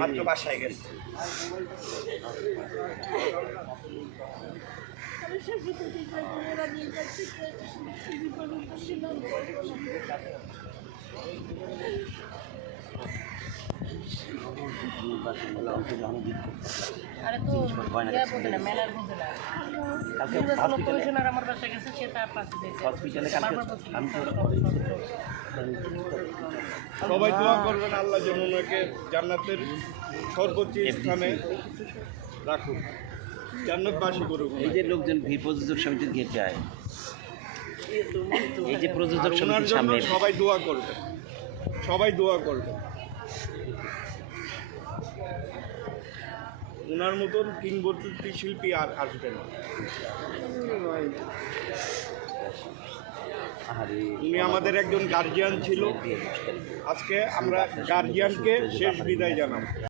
মাত্র বাসায় গেছে। আরে তো মেলার বুঝে না আমার বাসা গেছে সে তার পাশে সবাই দোয়া করবেন আল্লাহ যেন ওনাকে জান্নাতের সর্বোচ্চ স্থানে রাখুন, জান্নাতবাসী করুন। এই যে লোকজন প্রযোজক সমিতির গেট যায়, এই যে প্রযোজক সমিতির সামনে সবাই দোয়া করবেন, সবাই দোয়া করবেন। ওনার মতন কিংবদন্তি শিল্পী আর আসবে না। উনি আমাদের একজন গার্জিয়ান ছিল। আজকে আমরা গার্জিয়ানকে শেষ বিদায় জানাবো।